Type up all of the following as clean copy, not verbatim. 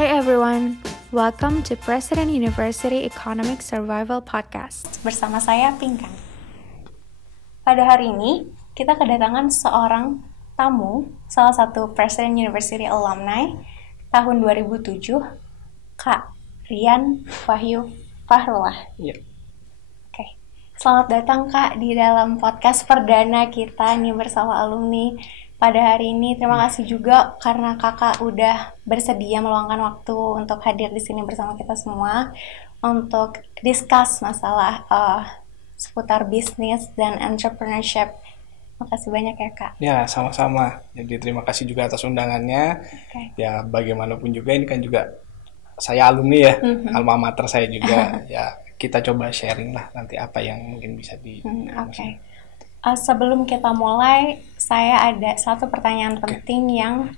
Hi everyone, welcome to President University Economic Survival Podcast. Bersama saya Pinkan. Pada hari ini kita kedatangan seorang tamu, salah satu President University alumni tahun 2007, Kak Rian Wahyu Fahrullah. Iya. Oke, selamat datang Kak di dalam podcast perdana kita nih bersama alumni. Pada hari ini terima kasih juga karena kakak udah bersedia meluangkan waktu untuk hadir di sini bersama kita semua untuk discuss masalah seputar bisnis dan entrepreneurship. Makasih banyak ya Kak. Ya, sama-sama. Jadi terima kasih juga atas undangannya. Okay. Ya, bagaimanapun juga ini kan juga saya alumni ya, alma mater saya juga. Ya, kita coba sharing lah nanti apa yang mungkin bisa di. Oke. Sebelum kita mulai, saya ada satu pertanyaan penting yang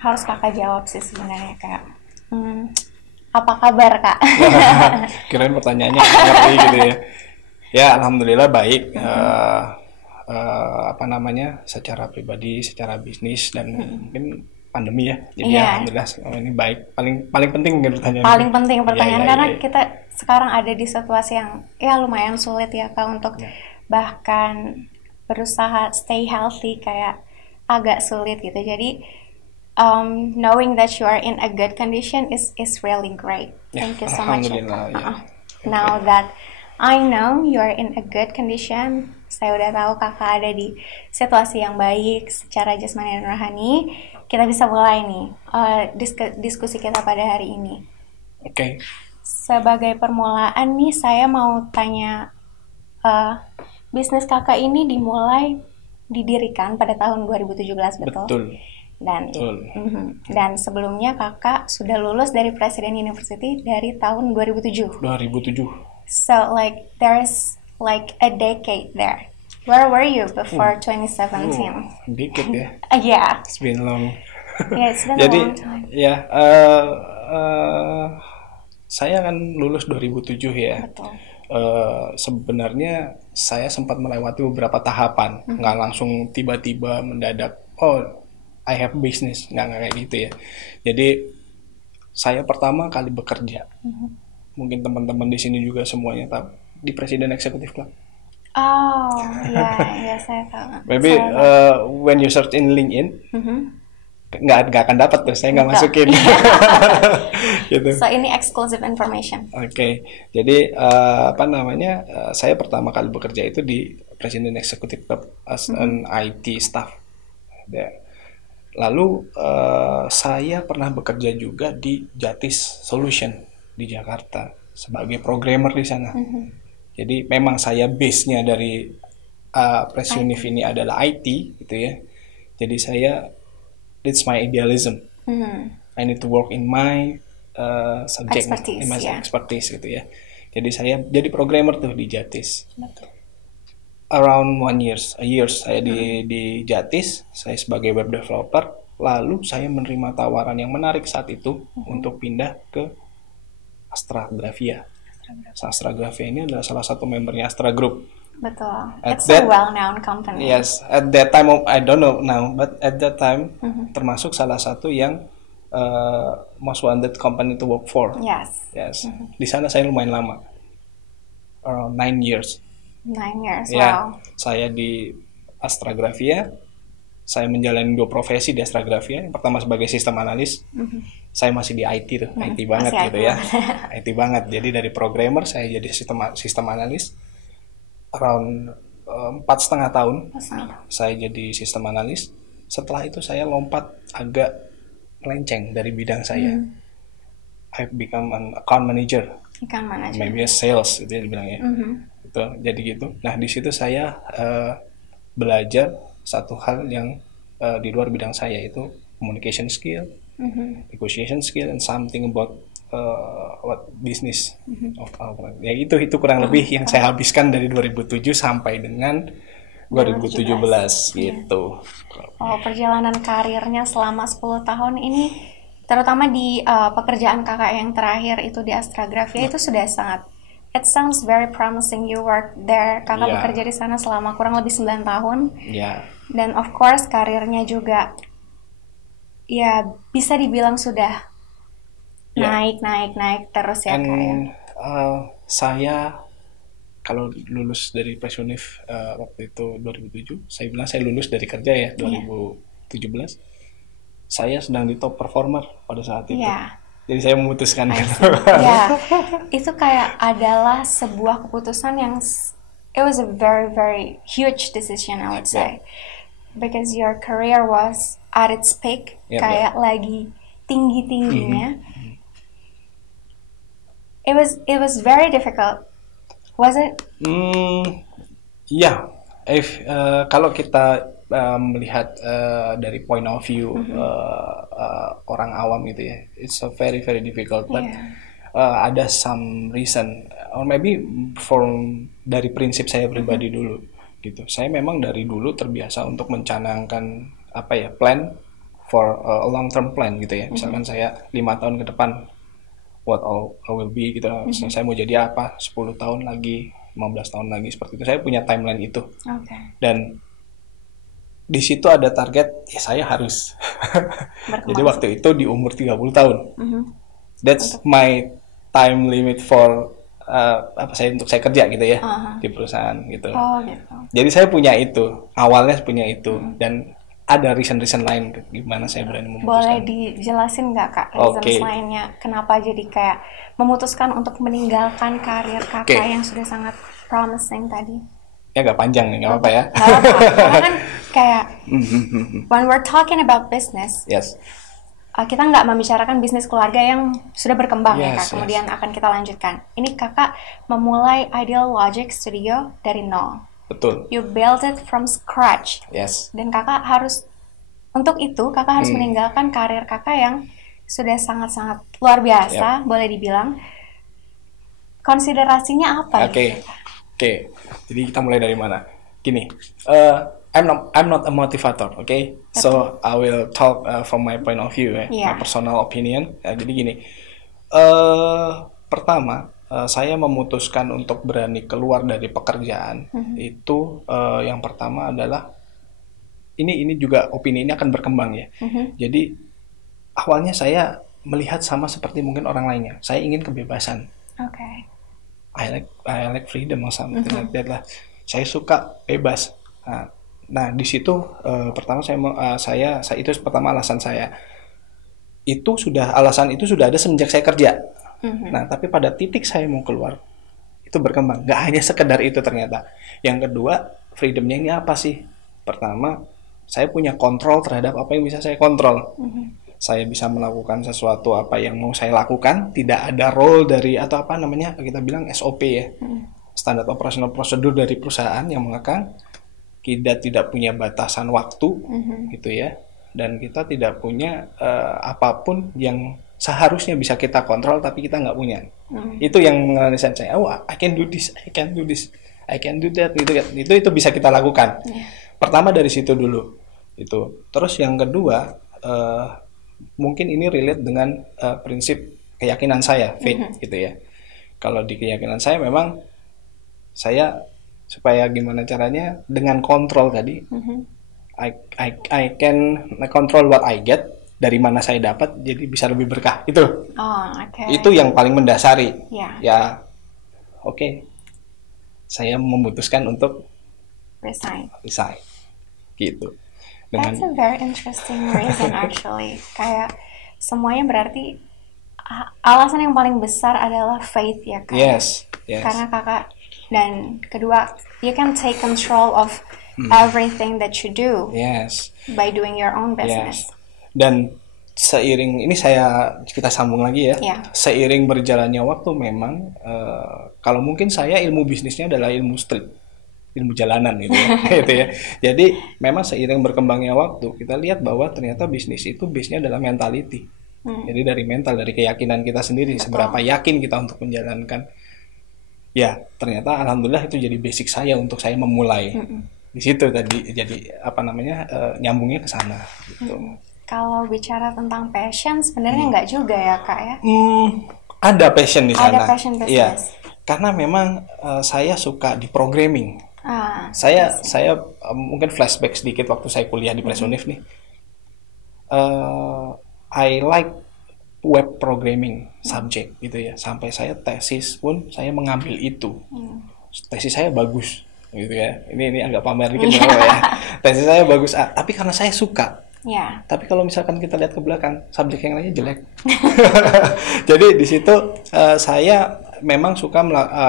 harus kakak jawab sih sebenarnya Kak. Apa kabar Kak? Kirain pertanyaannya ngerti gitu ya. Ya, alhamdulillah baik. Secara pribadi, secara bisnis dan mungkin pandemi ya. Jadi alhamdulillah ini baik. Paling penting mungkin pertanyaan. Paling penting pertanyaan karena kita sekarang ada di situasi yang ya lumayan sulit ya Kak untuk bahkan berusaha stay healthy kayak agak sulit gitu. Jadi knowing that you are in a good condition is really great. Thank you so much. Now that I know you are in a good condition, saya udah tahu kakak ada di situasi yang baik secara jasmani dan rohani. Kita bisa mulai nih diskusi kita pada hari ini. Oke. Sebagai permulaan nih saya mau tanya, bisnis kakak ini didirikan pada tahun 2017, betul? Betul. Dan sebelumnya kakak sudah lulus dari President University dari tahun 2007. 2007. So like there's like a decade there. Where were you before 2017? Dikit ya. Yeah. It's been long. Yeah, it's been Jadi, a long time. Ya, saya kan lulus 2007 ya. Betul. Sebenarnya saya sempat melewati beberapa tahapan, nggak langsung tiba-tiba mendadak, I have business, nggak kayak gitu ya. Jadi saya pertama kali bekerja, mungkin teman-teman di sini juga semuanya tahu, di Presiden Executive Club. Oh, ya saya tahu. Maybe when you search in LinkedIn, nggak akan dapat tuh, saya nggak masukin. Gitu. So ini exclusive information. Oke. Jadi saya pertama kali bekerja itu di Presiden Executive Club as an IT staff. Lalu saya pernah bekerja juga di Jatis Solution di Jakarta sebagai programmer di sana. Jadi memang saya base-nya dari Presiden ini adalah IT gitu ya. Jadi it's my idealism. I need to work in my subject, expertise gitu ya. Jadi saya jadi programmer tuh di Jatis. Betul. Around a year saya di Jatis, saya sebagai web developer. Lalu saya menerima tawaran yang menarik saat itu untuk pindah ke Astragrafia. Astragrafia ini adalah salah satu membernya Astra Group. Betul. It's a well-known company. Yes, at that time I don't know now, but at that time termasuk salah satu yang most wanted company to work for. Yes. Di sana saya lumayan lama, around 9 years. 9 years. Ya, Wow. saya di Astragrafia, saya menjalani 2 profesi di Astragrafia. Yang pertama sebagai sistem analis, saya masih di IT tuh, IT banget gitu ya, IT banget. Jadi dari programmer saya jadi sistem analis. Around 4,5 tahun saya jadi sistem analis. Setelah itu saya lompat agak melenceng dari bidang saya. I've become an account manager. Maybe a sales gitu ya dibilangnya. Gitu. Jadi gitu. Nah di situ saya belajar satu hal yang di luar bidang saya, itu communication skill, negotiation skill, and something about what business of our. Ya itu kurang lebih yang saya habiskan dari 2007 sampai dengan 2017 gitu. Perjalanan karirnya selama 10 tahun ini, terutama di pekerjaan kakak yang terakhir itu di Astragrafia, itu sudah sangat, it sounds very promising. You work there, kakak bekerja di sana selama kurang lebih 9 tahun. Dan of course karirnya juga ya bisa dibilang sudah naik terus ya Kak ya. Saya kalau lulus dari Presuniv waktu itu 2007, saya bilang saya lulus dari kerja ya 2017. Saya sedang di top performer pada saat itu. Jadi saya memutuskan gitu. Itu kayak adalah sebuah keputusan yang it was a very very huge decision I would say. Because your career was at its peak, kayak lagi tinggi-tingginya. It was very difficult. Was it? Kalau kita melihat dari point of view orang awam gitu ya, it's a very very difficult. But ada some reason, or maybe dari prinsip saya pribadi dulu gitu. Saya memang dari dulu terbiasa untuk mencanangkan plan for a long term plan gitu ya. Misalkan saya 5 tahun ke depan what I will be gitu. Saya mau jadi apa 10 tahun lagi, 15 tahun lagi, seperti itu. Saya punya timeline itu. Dan di situ ada target saya harus jadi waktu itu di umur 30 tahun. That's my time limit for untuk saya kerja gitu ya di perusahaan gitu. Gitu. Jadi saya punya itu, awalnya punya itu, dan ada reason lain gimana saya berani memutuskan. Boleh dijelasin nggak Kak reasons lainnya kenapa jadi kayak memutuskan untuk meninggalkan karir Kakak yang sudah sangat promising tadi? Ya nggak panjang nih, nggak apa-apa ya. Nggak apa-apa, karena kan kayak when we're talking about business, kita nggak membicarakan bisnis keluarga yang sudah berkembang ya Kak, kemudian akan kita lanjutkan. Ini Kakak memulai Ideal Logic Studio dari nol. Betul. You build it from scratch. Dan Kakak harus, untuk itu Kakak harus meninggalkan karir Kakak yang sudah sangat-sangat luar biasa, boleh dibilang. Konsiderasinya apa? Oke. Jadi kita mulai dari mana? Gini, I'm not a motivator, so I will talk from my point of view, my personal opinion. Jadi gini, pertama saya memutuskan untuk berani keluar dari pekerjaan itu yang pertama adalah ini juga opini ini akan berkembang ya. Jadi awalnya saya melihat sama seperti mungkin orang lainnya, saya ingin kebebasan. I like freedom or something like that lah. Saya suka bebas. Nah di situ pertama saya itu pertama alasan saya. Alasan itu sudah ada semenjak saya kerja. Nah tapi pada titik saya mau keluar itu berkembang. Gak hanya sekedar itu ternyata. Yang kedua, freedomnya ini apa sih? Pertama, saya punya kontrol terhadap apa yang bisa saya kontrol. Saya bisa melakukan sesuatu apa yang mau saya lakukan, tidak ada role dari atau apa namanya kita bilang SOP ya, standar operational prosedur dari perusahaan yang mengekang. Kita tidak punya batasan waktu gitu ya, dan kita tidak punya apapun yang seharusnya bisa kita kontrol tapi kita nggak punya. Itu yang mengalami saya, I can do this, I can do this, I can do that, itu bisa kita lakukan. Pertama dari situ dulu itu. Terus yang kedua, mungkin ini relate dengan prinsip keyakinan saya, faith gitu ya. Kalau di keyakinan saya memang saya supaya gimana caranya dengan kontrol tadi, I can control what I get, dari mana saya dapat jadi bisa lebih berkah itu. Itu yang paling mendasari. Ya, saya memutuskan untuk resign gitu. That's a very interesting reason actually. Kayak semuanya berarti alasan yang paling besar adalah faith ya Kak. Yes. Karena Kakak, dan kedua, you can take control of everything that you do. By doing your own business. Dan seiring ini kita sambung lagi ya. Seiring berjalannya waktu memang kalau mungkin saya ilmu bisnisnya adalah ilmu street, ilmu jalanan gitu ya. Gitu ya. Jadi memang seiring berkembangnya waktu kita lihat bahwa ternyata bisnis itu base-nya adalah mentality. Jadi dari mental, dari keyakinan kita sendiri, seberapa yakin kita untuk menjalankan. Ya, ternyata alhamdulillah itu jadi basic saya untuk saya memulai. Di situ tadi jadi nyambungnya ke sana gitu. Kalau bicara tentang passion sebenarnya nggak juga ya Kak ya? Ada passion di sana. Ada passion business. Iya. Karena memang saya suka di programming. Saya mungkin flashback sedikit waktu saya kuliah di Presuniv nih. I like web programming subject gitu ya. Sampai saya tesis pun saya mengambil itu. Tesis saya bagus gitu ya. Ini agak pamer dikit ya. Tesis saya bagus, tapi karena saya suka. Ya. Tapi kalau misalkan kita lihat ke belakang, subjek yang lainnya jelek. Jadi di situ saya memang suka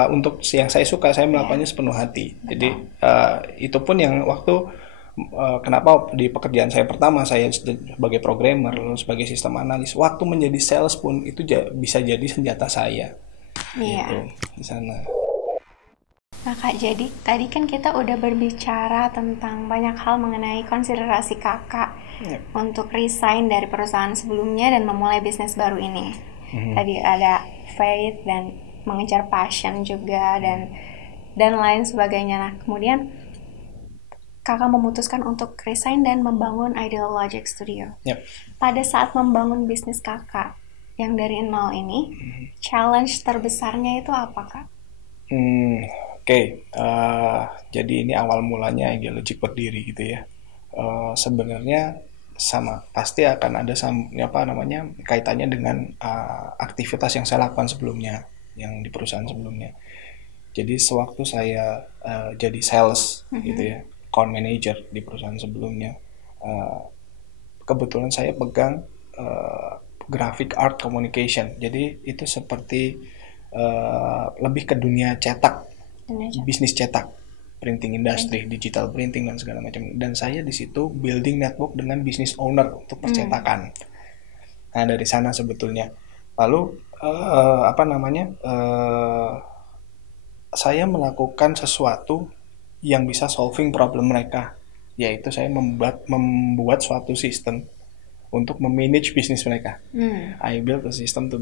untuk yang saya suka, saya melakukannya sepenuh hati. Jadi itu pun yang waktu kenapa di pekerjaan saya pertama saya sebagai programmer, lalu sebagai sistem analis, waktu menjadi sales pun itu bisa jadi senjata saya. Gitu, di sana. Nah Kak, jadi tadi kan kita udah berbicara tentang banyak hal mengenai konsiderasi Kakak untuk resign dari perusahaan sebelumnya dan memulai bisnis baru ini. Tadi ada faith dan mengejar passion juga dan lain sebagainya. Nah kemudian Kakak memutuskan untuk resign dan membangun Ideal Logic Studio. Pada saat membangun bisnis Kakak yang dari nol ini, challenge terbesarnya itu apa Kak? Oke, jadi ini awal mulanya Ideal Logic berdiri gitu ya. Sebenarnya sama, pasti akan ada kaitannya dengan aktivitas yang saya lakukan sebelumnya, yang di perusahaan sebelumnya. Jadi sewaktu saya jadi sales gitu ya, account manager di perusahaan sebelumnya, kebetulan saya pegang graphic art communication. Jadi itu seperti lebih ke dunia cetak. Bisnis cetak, printing industry, digital printing dan segala macam. Dan saya di situ building network dengan business owner untuk percetakan. Nah dari sana sebetulnya. Lalu saya melakukan sesuatu yang bisa solving problem mereka, yaitu saya membuat suatu sistem untuk memanage bisnis mereka. I build a system to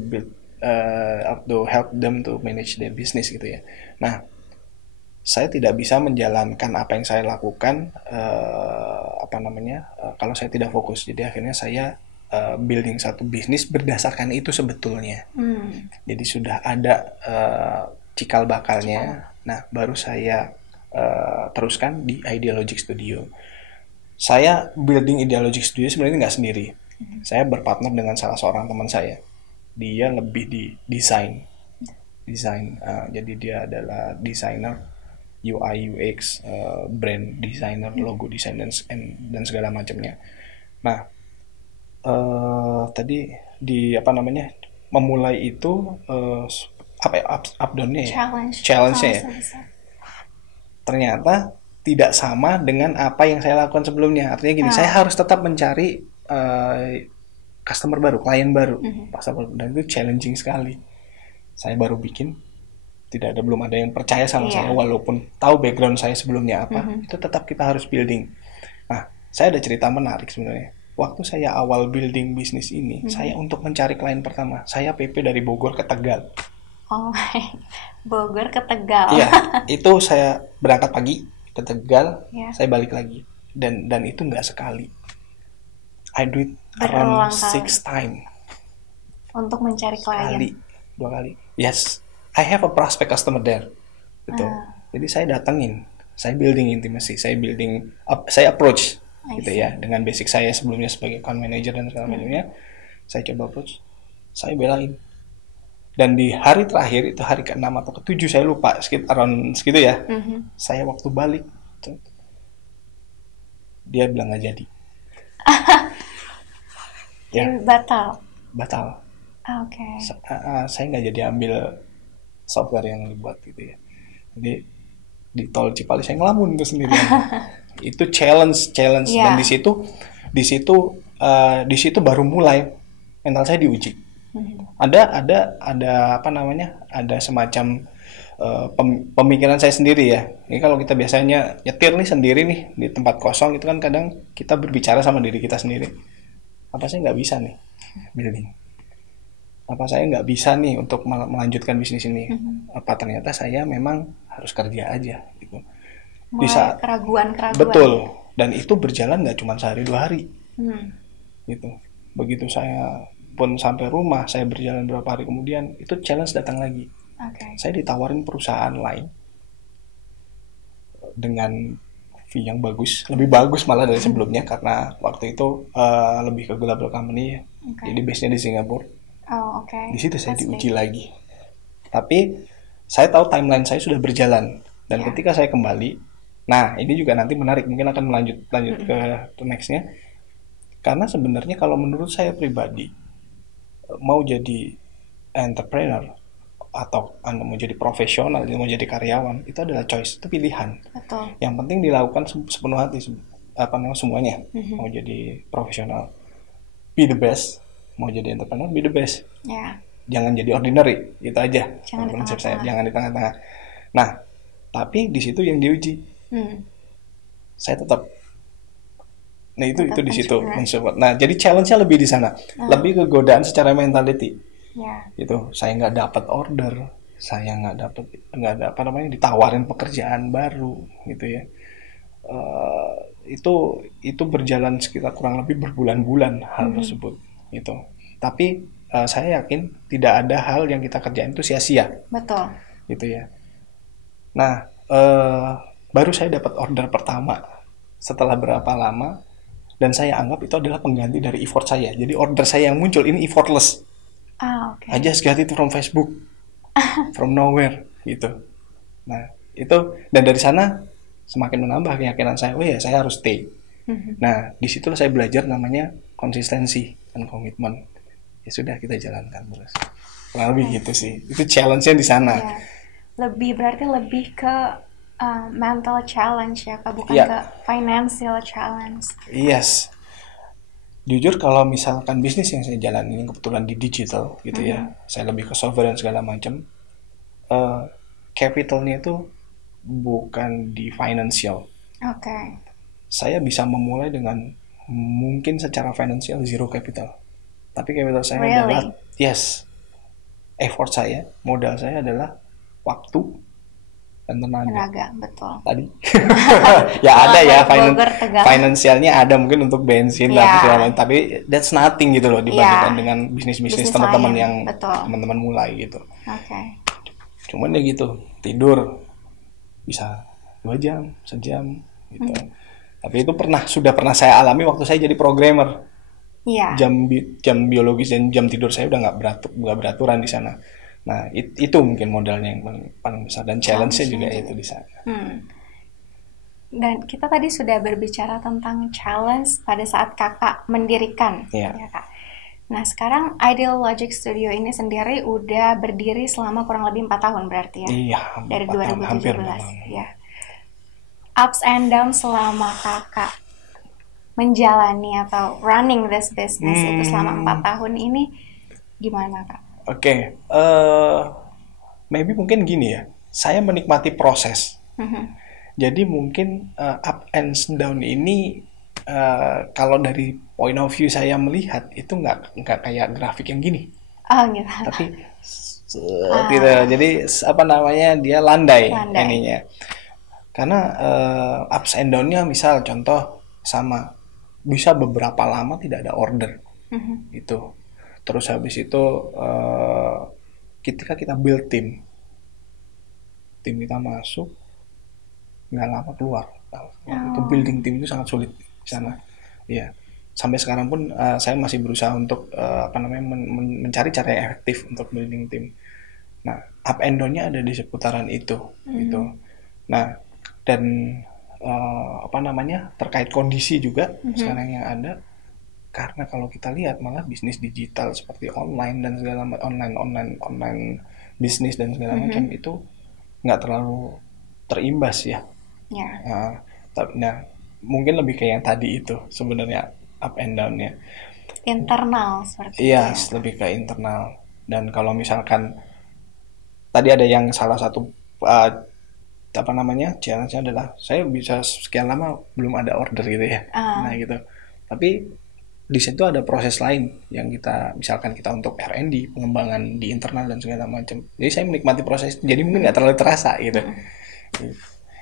help them to manage their business gitu ya. Nah saya tidak bisa menjalankan apa yang saya lakukan kalau saya tidak fokus. Jadi akhirnya saya building satu bisnis berdasarkan itu sebetulnya. Jadi sudah ada cikal bakalnya. Nah baru saya teruskan di Ideal Logic Studio. Saya building Ideal Logic Studio sebenarnya nggak sendiri. Saya berpartner dengan salah seorang teman saya. Dia lebih di desain. Jadi dia adalah desainer UI UX, brand designer, logo design dan segala macamnya. Nah, tadi memulai itu up down-nya ya? Challenge-nya ya. Ternyata tidak sama dengan apa yang saya lakukan sebelumnya. Artinya gini, saya harus tetap mencari customer baru, klien baru, pasar baru, dan itu challenging sekali. Saya baru bikin, belum ada yang percaya sama saya, walaupun tahu background saya sebelumnya apa, itu tetap kita harus building. Nah, saya ada cerita menarik sebenarnya. Waktu saya awal building bisnis ini, saya untuk mencari klien pertama, saya PP dari Bogor ke Tegal. Oh Bogor ke Tegal. Iya, itu saya berangkat pagi ke Tegal, saya balik lagi, dan itu nggak sekali. I do it around 6 times. Untuk mencari klien. 2 kali. Yes. I have a prospect customer there, gitu. Jadi saya datengin, saya building intimacy, saya approach, gitu ya, dengan basic saya sebelumnya sebagai account manager dan segala macamnya. Saya coba approach, saya belain. Dan di hari terakhir, itu hari ke-6 atau ke-7 saya lupa, segitu ya. Saya waktu balik, dia bilang nggak jadi. Batal. Oke. Saya nggak jadi ambil software yang dibuat gitu ya. Jadi di tol Cipali saya ngelamun itu sendirian. Itu challenge dan di situ baru mulai mental saya diuji. Ada semacam pemikiran saya sendiri ya. Ini kalau kita biasanya nyetir nih sendiri nih di tempat kosong, itu kan kadang kita berbicara sama diri kita sendiri. Apa saya nggak bisa nih building? Apa saya nggak bisa nih untuk melanjutkan bisnis ini? Apa ternyata saya memang harus kerja aja gitu. Mulai keraguan. Betul. Dan itu berjalan nggak cuma sehari 2 hari. Gitu. Begitu saya pun sampai rumah, saya berjalan berapa hari kemudian, itu challenge datang lagi. Saya ditawarin perusahaan lain dengan fee yang bagus, lebih bagus malah dari sebelumnya, karena waktu itu lebih ke global company ya. Jadi base-nya di Singapura. Oh, oke. Di situ saya That's diuji big. lagi. Tapi saya tahu timeline saya sudah berjalan dan ketika saya kembali, nah ini juga nanti menarik, mungkin akan lanjut ke nextnya. Karena sebenarnya kalau menurut saya pribadi, mau jadi entrepreneur atau Anda mau jadi profesional, mau jadi karyawan, itu adalah choice, itu pilihan. Betul. Yang penting dilakukan sepenuh hati, semuanya. Mau jadi profesional, be the best. Mau jadi entrepreneur, be the best. Ya. Jangan jadi ordinary, itu aja. Jangan di konsep saya, tengah-tengah. jangan di tengah-tengah. Nah, tapi di situ yang diuji, saya tetap. Nah itu Tetap di situ entrepreneur. mensupport. Nah jadi challenge-nya lebih di sana, lebih ke godaan secara mentality. Ya. Itu saya nggak dapat order, saya nggak ada apa namanya ditawarin pekerjaan baru gitu ya. Itu berjalan sekitar kurang lebih berbulan-bulan hal tersebut gitu. Tapi saya yakin tidak ada hal yang kita kerjain itu sia-sia Betul. gitu ya. Nah baru saya dapat order pertama setelah berapa lama, dan saya anggap itu adalah pengganti dari effort saya. Jadi order saya yang muncul ini effortless. Oke. I just got it from Facebook, from nowhere gitu. Nah itu, dan dari sana semakin menambah keyakinan saya, oh ya saya harus stay. Nah disitulah saya belajar namanya konsistensi dan komitmen. Ya sudah, kita jalankan terus. Kurang lebih gitu sih. Itu challenge-nya di sana. Ya. Berarti lebih ke mental challenge ya Kak, bukan Iya. ke financial challenge. Yes. Jujur kalau misalkan bisnis yang saya jalanin kebetulan di digital gitu ya, saya lebih ke software dan segala macam. Capitalnya itu bukan di financial. Oke. Saya bisa memulai dengan mungkin secara financial zero capital. Tapi capital saya Really? adalah effort saya, modal saya adalah waktu dan tenaga. Betul. Tadi ya ada ya Bogor, Tegal. finansialnya ada mungkin untuk bensin Ya. dan segala macam, tapi that's nothing gitu loh dibandingkan Ya. dengan bisnis-bisnis Bisnis teman-teman lain, yang betul. teman-teman mulai gitu. Oke. Cuman ya gitu, tidur bisa 2 jam, sejam gitu. Tapi itu sudah pernah saya alami waktu saya jadi programmer. Iya. Jam biologis dan jam tidur saya udah nggak beraturan di sana. Nah itu mungkin modalnya yang paling besar, dan challenge-nya juga itu di sana. Dan kita tadi sudah berbicara tentang challenge pada saat kakak mendirikan, Iya. ya Kak. Nah sekarang Ideal Logic Studio ini sendiri udah berdiri selama kurang lebih 4 tahun berarti ya? Iya, Dari 4 tahun, hampir 2017. 4 tahun. Ya. Ups and downs selama kakak menjalani atau running this business itu selama 4 tahun ini gimana Kak? Oke, maybe mungkin gini ya, saya menikmati proses. Jadi mungkin up and down ini kalau dari point of view saya melihat itu nggak kayak grafik yang gini, Oh gitu. tapi gitu. Jadi apa namanya, dia landai Landai. ininya. Karena ups and down-nya, misal contoh sama bisa beberapa lama tidak ada order gitu. Terus habis itu ketika kita build tim kita masuk, nggak lama keluar. Itu building tim itu sangat sulit di sana. Iya. Sampai sekarang pun saya masih berusaha untuk mencari cara yang efektif untuk building tim. Nah, up and down-nya ada di seputaran itu gitu. Nah, dan terkait kondisi juga sekarang yang ada, karena kalau kita lihat malah bisnis digital seperti online dan segala online bisnis dan segala macam itu nggak terlalu terimbas ya. Ya. Nah, mungkin lebih kayak yang tadi itu sebenarnya up and down-nya. Internal seperti Iya, itu. lebih ke internal. Dan kalau misalkan tadi ada yang salah satu challenge-nya adalah saya bisa sekian lama belum ada order gitu ya. Nah gitu. Tapi di situ ada proses lain yang misalkan kita untuk R&D, pengembangan di internal dan segala macam. Jadi saya menikmati proses, jadi mungkin nggak terlalu terasa gitu.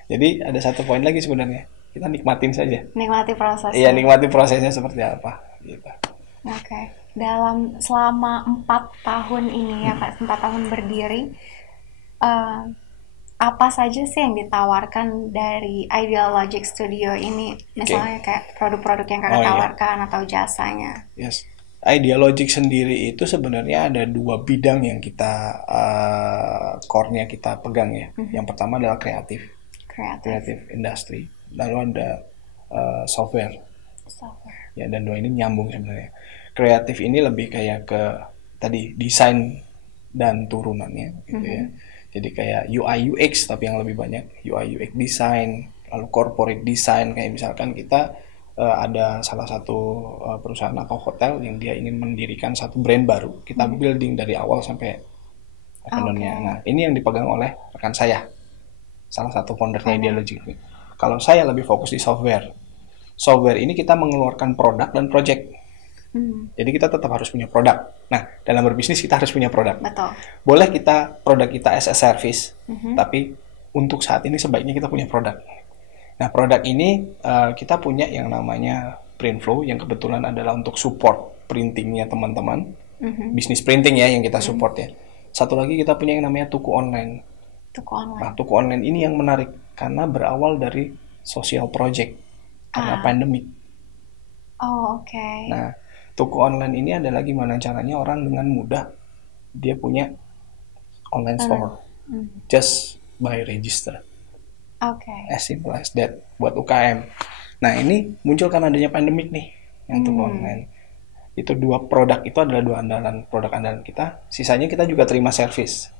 Jadi ada satu poin lagi sebenarnya, kita nikmatin saja. Nikmati proses. Iya, nikmati prosesnya seperti apa gitu. Oke. Selama 4 tahun ini ya Kak, 4 tahun berdiri, apa saja sih yang ditawarkan dari Ideal Logic Studio ini? Misalnya kayak produk-produk yang kakak tawarkan atau jasanya. Yes. Idealogic sendiri itu sebenarnya ada dua bidang yang kita core-nya kita pegang ya. Yang pertama adalah kreatif industry, lalu ada software. Ya, dan dua ini nyambung sebenarnya. Kreatif ini lebih kayak ke tadi desain dan turunannya gitu ya. Jadi kayak UI UX tapi yang lebih banyak UI UX design, lalu corporate design kayak misalkan kita ada salah satu perusahaan atau hotel yang dia ingin mendirikan satu brand baru. Kita building dari awal sampai F&O-nya. Nah, ini yang dipegang oleh rekan saya. Salah satu foundernya Ideologic. Kalau saya lebih fokus di software. Software ini kita mengeluarkan produk dan project. Jadi kita tetap harus punya produk. Nah, dalam berbisnis kita harus punya produk. Betul. Boleh produk kita as a service, tapi untuk saat ini sebaiknya kita punya produk. Nah, produk ini kita punya yang namanya Printflow yang kebetulan adalah untuk support printingnya teman-teman. Bisnis printing ya yang kita support ya. Satu lagi kita punya yang namanya Tuku Online. Nah, Tuku Online ini yang menarik karena berawal dari social project karena pandemik. Oh, oke. Nah, Tuku Online ini adalah gimana caranya orang dengan mudah dia punya online store. Just by register. As simple as that buat UKM. Nah, ini muncul karena adanya pandemik nih yang Tuku Online. Itu dua produk itu adalah produk andalan kita. Sisanya kita juga terima services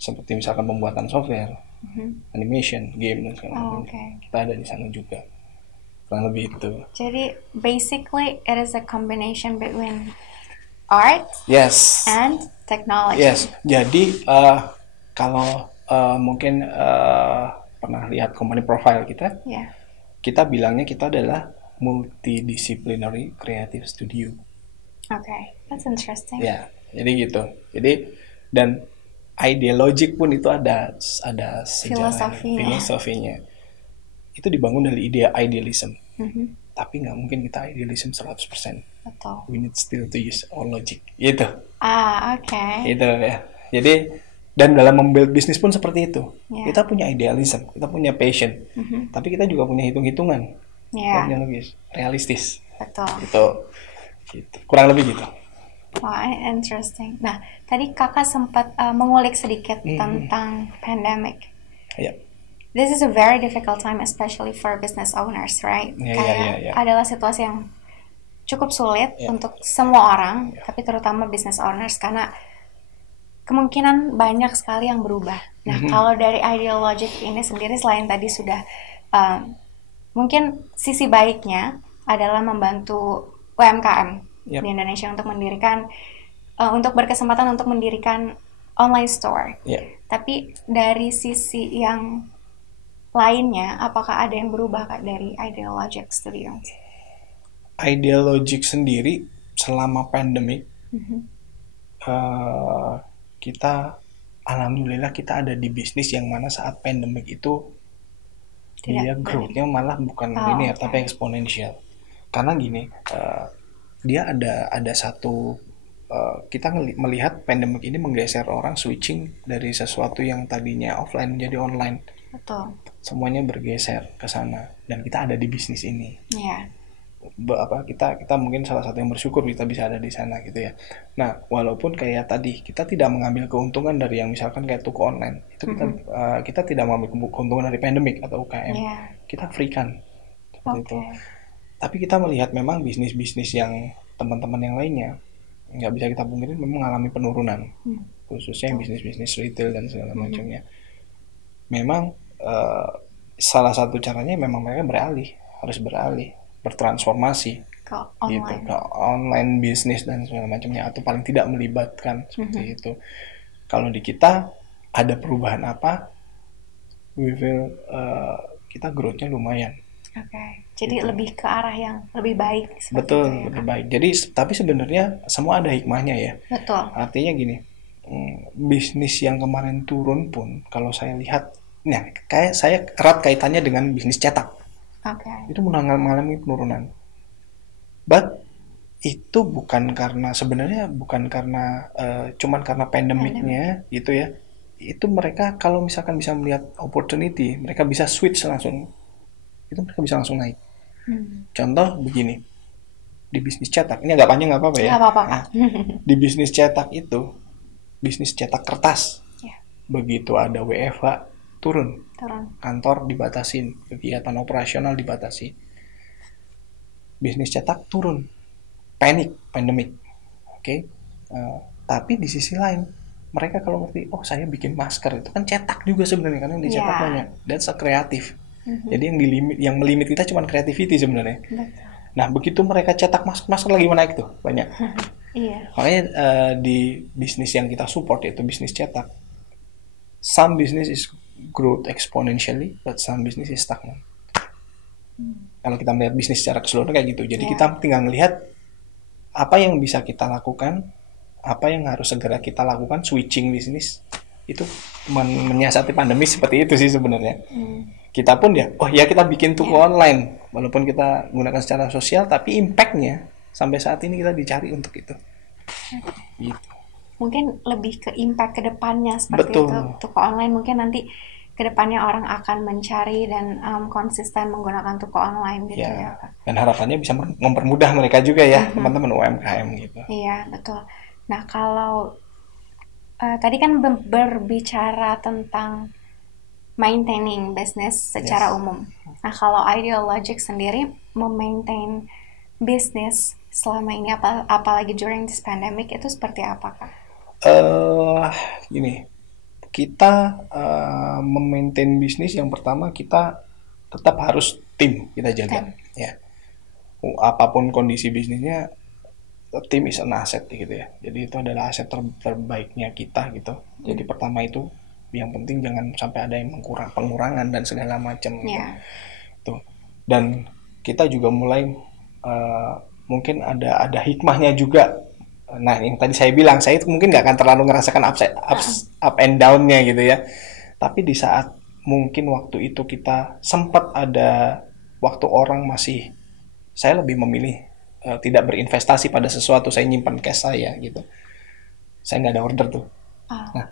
seperti misalkan pembuatan software, animation, game dan segala macam. Kita ada di sana juga. Kurang lebih itu. Jadi basically it is a combination between art and technology. Yes. Jadi kalau mungkin pernah lihat company profile kita, kita bilangnya kita adalah multidisciplinary creative studio. That's interesting. Ya, jadi gitu. Jadi dan Ideologic pun itu ada sejarah filosofinya. Itu dibangun dari idealism. Tapi nggak mungkin kita idealism 100%. Betul. We need still to use our logic. Gitu. Itu ya. Jadi dan dalam membuild bisnis pun seperti itu. Kita punya idealism, kita punya passion. Tapi kita juga punya hitung-hitungan. Kita punya logis, realistis. Betul. Gitu. Kurang lebih gitu. Wah, interesting. Nah, tadi kakak sempat mengulik sedikit tentang pandemic. This is a very difficult time, especially for business owners, right? Adalah situasi yang cukup sulit untuk semua orang, tapi terutama business owners karena kemungkinan banyak sekali yang berubah. Nah, kalau dari Ideologic ini sendiri selain tadi sudah mungkin sisi baiknya adalah membantu UMKM di Indonesia untuk mendirikan untuk berkesempatan untuk mendirikan online store. Tapi dari sisi yang lainnya, apakah ada yang berubah Kak dari Ideologic Studio? Ideologic sendiri selama pandemik kita alhamdulillah kita ada di bisnis yang mana saat pandemik itu dia growth-nya malah bukan linear tapi eksponensial. Karena gini, dia ada satu kita melihat pandemik ini menggeser orang switching dari sesuatu yang tadinya offline menjadi online. Betul. Semuanya bergeser ke sana dan kita ada di bisnis ini. Kita mungkin salah satu yang bersyukur kita bisa ada di sana gitu ya. Nah, walaupun kayak tadi kita tidak mengambil keuntungan dari yang misalkan kayak Tuku Online itu kita tidak mengambil keuntungan dari pandemik atau UKM. Kita free kan seperti itu. Tapi kita melihat memang bisnis-bisnis yang teman-teman yang lainnya nggak bisa kita pungkiri memang mengalami penurunan, khususnya yang bisnis-bisnis retail dan segala macamnya. Memang salah satu caranya memang mereka harus bertransformasi gitu ke online bisnis dan segala macamnya atau paling tidak melibatkan seperti itu. Kalau di kita ada perubahan apa, kita growth-nya lumayan. Jadi gitu. Lebih ke arah yang lebih baik. Betul, itu, lebih baik. Jadi tapi sebenarnya semua ada hikmahnya ya. Betul. Artinya gini, bisnis yang kemarin turun pun kalau saya lihat, nah kayak saya erat kaitannya dengan bisnis cetak. Itu mengalami penurunan. But itu bukan karena cuman karena pandemiknya gitu ya. Itu mereka kalau misalkan bisa melihat opportunity, mereka bisa switch langsung. Itu mereka bisa langsung naik. Contoh begini, di bisnis cetak, ini agak panjang nggak apa-apa ya? Nggak apa-apa. Nah, di bisnis cetak itu, bisnis cetak kertas, begitu ada WFH turun, kantor dibatasin, kegiatan operasional dibatasi, bisnis cetak turun, pandemik, oke. Tapi di sisi lain, mereka kalau ngerti, oh saya bikin masker, itu kan cetak juga sebenarnya, karena yang dicetak banyak, that's a kreatif. Jadi yang melimit kita cuma creativity sebenarnya. Nah begitu mereka cetak masker lagi naik tuh banyak. Makanya di bisnis yang kita support, yaitu bisnis cetak, some business is growth exponentially, but some business is stagnant. Kalau kita melihat bisnis secara keseluruhan kayak gitu, jadi kita tinggal melihat apa yang bisa kita lakukan, apa yang harus segera kita lakukan, switching bisnis itu menyiasati pandemi seperti itu sih sebenarnya. Kita pun kita bikin toko online, walaupun kita gunakan secara sosial, tapi impact-nya sampai saat ini kita dicari untuk itu. Gitu. Mungkin lebih ke impact ke depannya seperti itu. Toko online mungkin nanti ke depannya orang akan mencari dan konsisten menggunakan toko online gitu ya. Dan harapannya bisa mempermudah mereka juga ya, teman-teman UMKM gitu. Iya, betul. Nah, kalau tadi kan berbicara tentang maintaining business secara umum. Nah, kalau Idealogic sendiri memaintain bisnis selama ini, apalagi during this pandemic, itu seperti apa, Kak? Gini, kita memaintain bisnis, yang pertama kita tetap harus tim kita jaga. Ya, apapun kondisi bisnisnya, tim is an asset gitu ya. Jadi itu adalah aset terbaiknya kita gitu. Jadi pertama itu yang penting jangan sampai ada yang pengurangan dan segala macam gitu. Tuh. Dan kita juga mulai mungkin ada hikmahnya juga. Nah, yang tadi saya bilang, saya itu mungkin nggak akan terlalu ngerasakan up and down-nya gitu ya. Tapi di saat mungkin waktu itu kita sempat ada waktu orang masih, saya lebih memilih tidak berinvestasi pada sesuatu, saya nyimpan cash saya gitu. Saya nggak ada order tuh. Nah,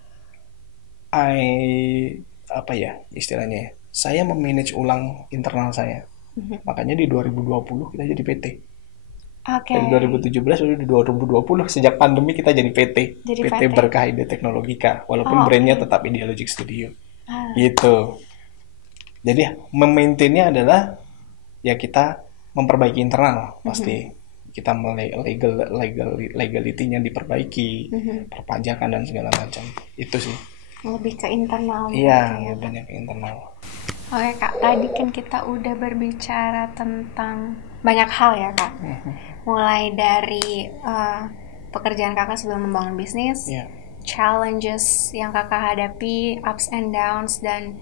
istilahnya, saya memanage ulang internal saya. Makanya di 2020 kita jadi PT. Dari 2017 udah di 2020 sejak pandemi kita jadi PT. PT Berkah Ide Teknologika, walaupun brandnya tetap Idealogic Studio. Gitu. Jadi memaintainnya adalah ya kita memperbaiki internal pasti. Kita mulai legality-nya diperbaiki, perpajakan dan segala macam. Itu sih. Lebih ke internal. Iya, banyak ke internal. Oke Kak, tadi kan kita udah berbicara tentang banyak hal ya Kak. Mulai dari pekerjaan Kakak sebelum membangun bisnis, challenges yang Kakak hadapi, ups and downs, dan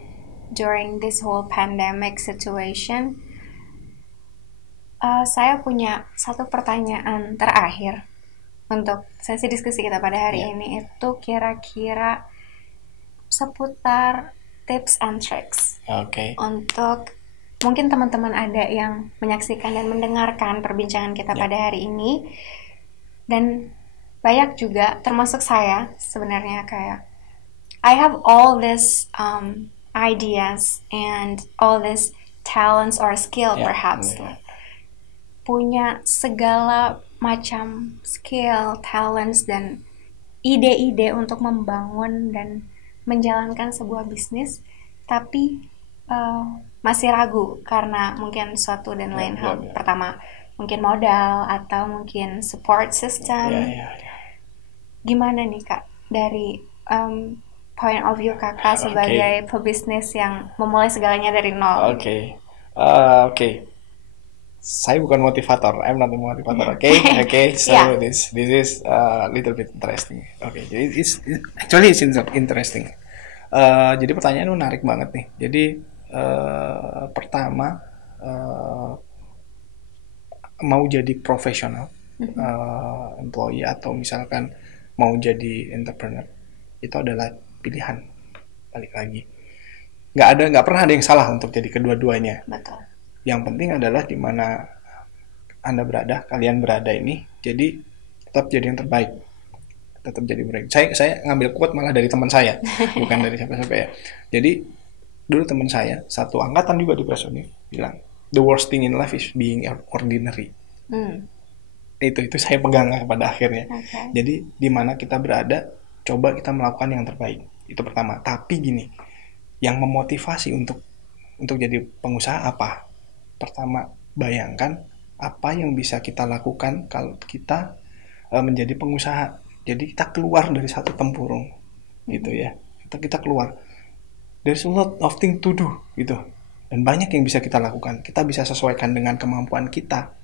during this whole pandemic situation. Saya punya satu pertanyaan terakhir untuk sesi diskusi kita pada hari ini, itu kira-kira seputar tips and tricks. Untuk mungkin teman-teman ada yang menyaksikan dan mendengarkan perbincangan kita pada hari ini, dan banyak juga termasuk saya sebenarnya, kayak I have all this ideas and all this talents or skill perhaps. Punya segala macam skill, talents, dan ide-ide untuk membangun dan menjalankan sebuah bisnis, tapi masih ragu karena mungkin suatu dan lain hal. Pertama, mungkin modal atau mungkin support system. Gimana nih Kak, dari point of view Kakak sebagai pebisnis yang memulai segalanya dari nol? Saya bukan motivator, I'm not a motivator. So this is a little bit interesting. Jadi it's interesting. Jadi pertanyaan menarik banget nih. Jadi pertama, mau jadi profesional, employee, atau misalkan mau jadi entrepreneur, itu adalah pilihan. Balik lagi, nggak pernah ada yang salah untuk jadi kedua-duanya. Betul. Yang penting adalah di mana kalian berada ini, jadi tetap jadi yang terbaik, tetap jadi baik. Saya ngambil quote malah dari teman saya, bukan dari siapa-siapa ya. Jadi dulu teman saya satu angkatan juga di Presoni bilang, the worst thing in life is being ordinary. Itu saya pegang pada akhirnya. Okay. Jadi di mana kita berada, coba kita melakukan yang terbaik. Itu pertama. Tapi gini, yang memotivasi untuk jadi pengusaha apa? Pertama, bayangkan apa yang bisa kita lakukan kalau kita menjadi pengusaha. Jadi kita keluar dari satu tempurung, gitu ya. Kita keluar. There's a lot of things to do, gitu. Dan banyak yang bisa kita lakukan. Kita bisa sesuaikan dengan kemampuan kita.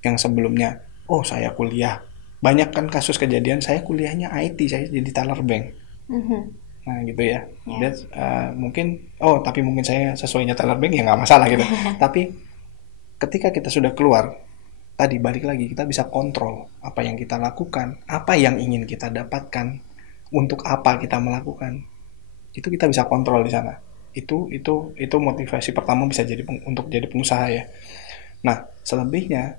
Yang sebelumnya, oh saya kuliah. Banyak kan kasus kejadian, saya kuliahnya IT, saya jadi teller bank. Nah gitu ya. That's, mungkin, tapi mungkin saya sesuainya teller bank ya nggak masalah gitu. Tapi ketika kita sudah keluar, tadi balik lagi kita bisa kontrol apa yang kita lakukan, apa yang ingin kita dapatkan, untuk apa kita melakukan. Itu kita bisa kontrol di sana. Itu motivasi pertama bisa jadi untuk jadi pengusaha ya. Nah selebihnya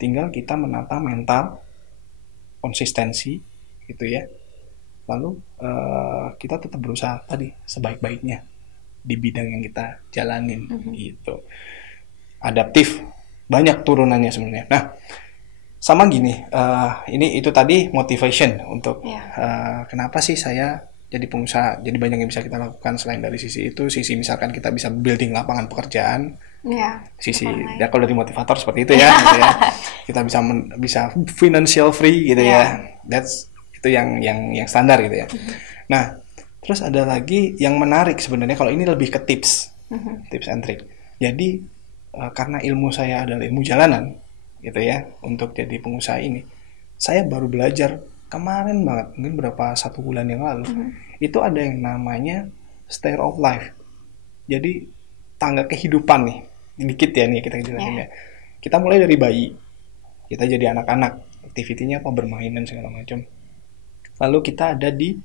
tinggal kita menata mental, konsistensi gitu ya. Lalu kita tetap berusaha tadi sebaik-baiknya di bidang yang kita jalanin gitu. Adaptif, banyak turunannya sebenarnya. Nah sama gini, itu tadi motivation untuk kenapa sih saya jadi pengusaha. Jadi banyak yang bisa kita lakukan selain dari sisi itu. Sisi misalkan kita bisa building lapangan pekerjaan. Sisi ya kalau dari motivator seperti itu ya, gitu ya. Kita bisa financial free gitu ya. Itu yang standar gitu ya. Nah terus ada lagi yang menarik sebenarnya, kalau ini lebih ke tips and trick. Jadi karena ilmu saya adalah ilmu jalanan gitu ya, untuk jadi pengusaha ini saya baru belajar kemarin banget, mungkin berapa 1 bulan yang lalu. Itu ada yang namanya stair of life. Jadi tangga kehidupan nih, dikit ya nih kita jelasin ya. Kita mulai dari bayi, kita jadi anak-anak, aktivitinya apa, bermain dan segala macam. Lalu kita ada di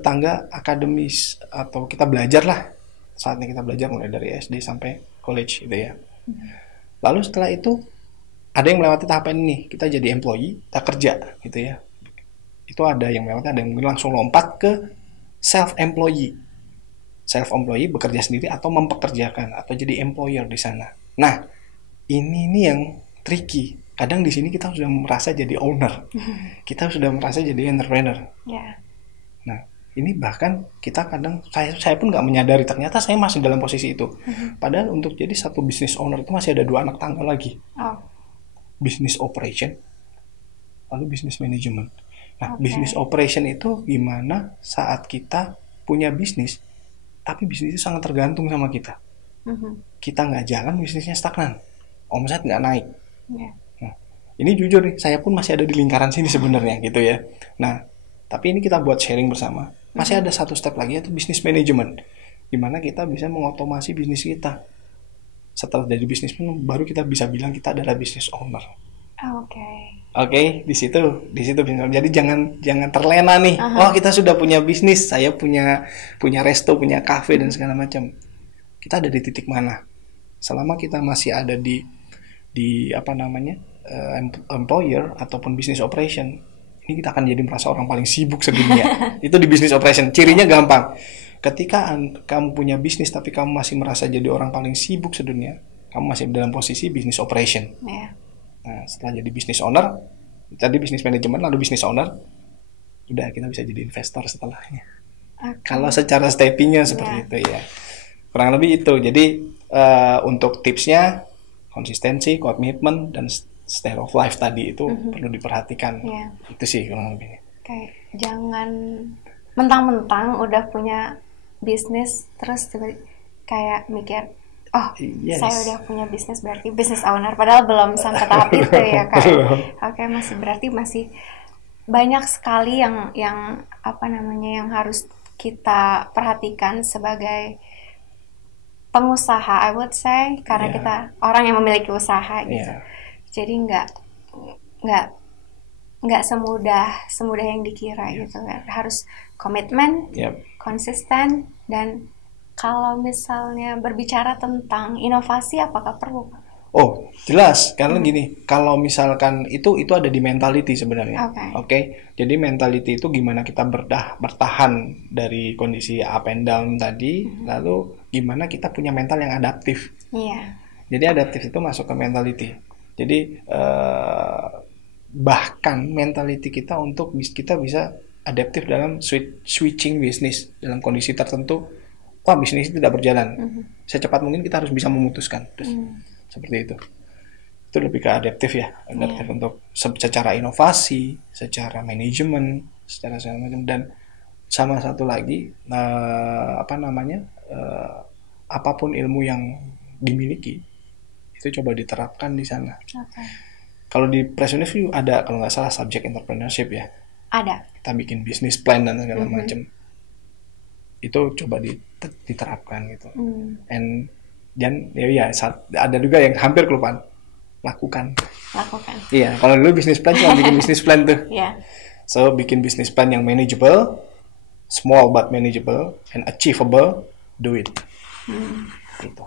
tangga akademis, atau kita belajar lah. Saatnya kita belajar mulai dari SD sampai college gitu ya. Lalu setelah itu ada yang melewati tahapan ini, kita jadi employee, kita kerja gitu ya. Itu ada yang melewati, ada yang langsung lompat ke self-employee. Self-employee bekerja sendiri atau mempekerjakan atau jadi employer di sana. Nah, ini yang tricky. Kadang di sini kita sudah merasa jadi owner. Kita sudah merasa jadi entrepreneur. Nah, ini bahkan kita kadang, saya pun nggak menyadari ternyata saya masih dalam posisi itu. Padahal untuk jadi satu business owner itu masih ada 2 anak tangga lagi. Business operation, lalu business management. Nah, business operation itu gimana saat kita punya bisnis, tapi bisnis itu sangat tergantung sama kita. Kita nggak jalan, bisnisnya stagnan, omset nggak naik. Nah, ini jujur nih, saya pun masih ada di lingkaran sini sebenarnya gitu ya. Nah, tapi ini kita buat sharing bersama. Masih ada 1 step lagi, yaitu business management, gimana kita bisa mengotomasi bisnis kita. Setelah dari bisnis baru kita bisa bilang kita adalah business owner. Oke, di situ. Jadi jangan terlena nih. Kita sudah punya bisnis, saya punya resto, punya cafe dan segala macam. Kita ada di titik mana? Selama kita masih ada di employer ataupun business operation, ini kita akan jadi merasa orang paling sibuk sedunia. Itu di business operation. Cirinya gampang. Ketika kamu punya bisnis tapi kamu masih merasa jadi orang paling sibuk sedunia, kamu masih dalam posisi business operation. Nah, setelah jadi business owner, tadi business management lalu business owner, udah kita bisa jadi investor setelahnya. Kalau secara steppingnya seperti itu ya. Kurang lebih itu. Jadi untuk tipsnya, konsistensi, komitmen, dan style of life tadi itu perlu diperhatikan. Itu sih kurang lebihnya. Jangan mentang-mentang udah punya bisnis terus kayak mikir, saya udah punya bisnis berarti business owner, padahal belum sampai tahap itu ya kan. masih banyak sekali yang harus kita perhatikan sebagai pengusaha, I would say, karena kita orang yang memiliki usaha gitu. Jadi nggak semudah yang dikira gitu kan. Harus komitmen, konsisten, dan kalau misalnya berbicara tentang inovasi, apakah perlu? Oh, jelas. Karena gini, kalau misalkan itu ada di mentality sebenarnya. Oke. Jadi mentality itu gimana kita bertahan dari kondisi up and down tadi, lalu gimana kita punya mental yang adaptif. Jadi adaptif itu masuk ke mentality. Jadi bahkan mentality kita untuk kita bisa adaptif dalam switching bisnis dalam kondisi tertentu. Wah, bisnis itu tidak berjalan. Secepat mungkin kita harus bisa memutuskan. Terus, seperti itu. Itu lebih ke adaptif ya, adaptif untuk secara inovasi, secara manajemen, secara segala macam. Dan sama satu lagi, apapun ilmu yang dimiliki itu coba diterapkan di sana. Kalau di Presuniv ada kalau nggak salah subject entrepreneurship ya. Ada. Kita bikin business plan dan segala macam. Itu coba diterapkan gitu. And dan ada juga yang hampir kelupaan. Lakukan. Iya, kalau dulu business plan cuma bikin business plan tuh. So bikin business plan yang manageable, small but manageable and achievable, do it. Gitu.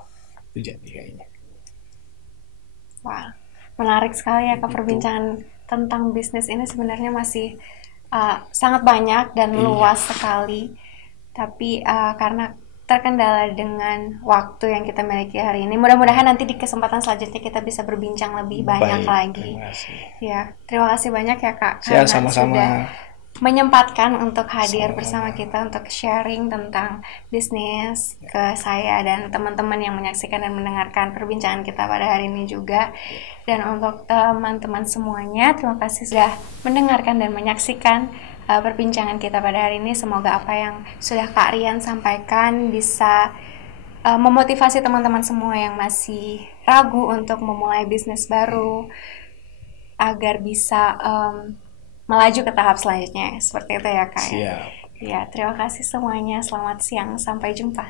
Itu jadi kayaknya. Wah, menarik sekali ya Kak, perbincangan tentang bisnis ini sebenarnya masih sangat banyak dan luas sekali. Tapi karena terkendala dengan waktu yang kita miliki hari ini, mudah-mudahan nanti di kesempatan selanjutnya kita bisa berbincang lebih banyak lagi. Terima kasih banyak ya Kak, karena sudah menyempatkan untuk hadir bersama kita untuk sharing tentang bisnis ke saya dan teman-teman yang menyaksikan dan mendengarkan perbincangan kita pada hari ini juga. Dan untuk teman-teman semuanya, terima kasih sudah mendengarkan dan menyaksikan perbincangan kita pada hari ini. Semoga apa yang sudah Kak Rian sampaikan bisa memotivasi teman-teman semua yang masih ragu untuk memulai bisnis baru agar bisa melaju ke tahap selanjutnya. Seperti itu ya Kak. Siap. Ya, terima kasih semuanya. Selamat siang. Sampai jumpa.